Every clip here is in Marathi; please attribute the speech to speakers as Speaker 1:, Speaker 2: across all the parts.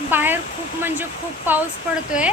Speaker 1: बाहेर खूप म्हणजे खूप पाऊस पडतो आहे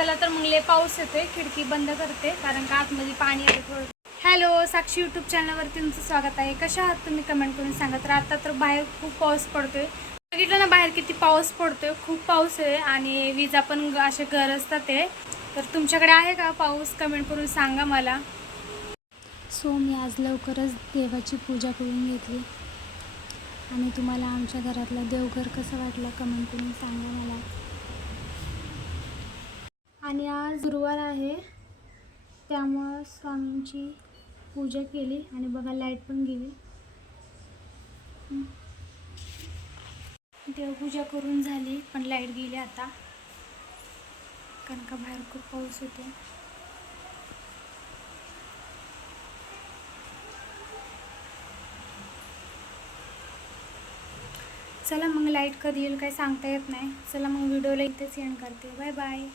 Speaker 1: चला तर मग लय पाऊस येतोय खिडकी बंद करते कारण का आतमध्ये पाणी येते थोडं. हॅलो साक्षी यूट्यूब चॅनलवरती तुमचं स्वागत आहे. कशा आहात तुम्ही? कमेंट करून सांगा. तर आता तर बाहेर खूप पाऊस पडतोय. बघितलं ना बाहेर किती पाऊस पडतोय. खूप पाऊस आहे आणि विजा पण असे गरजतात ते. तर तुमच्याकडे आहे का पाऊस? कमेंट करून सांगा मला.
Speaker 2: सो मी आज लवकरच देवाची पूजा करून घेतली. आणि तुम्हाला आमच्या घरातलं देवघर कसं वाटलं? कमेंट करून सांगा मला. आणि आज गुरुवार आहे. त्यामुळं स्वामींची पूजा केली आणि बघा लाइट पण गेली. देवपूजा करून झाली पण लाइट गेली आता. कारण का बाहेर खूप पाऊस होते चला मग लाइट कधी येईल काही सांगता येत नाही. चला मग व्हिडिओला इथेच एंड करते. Bye bye.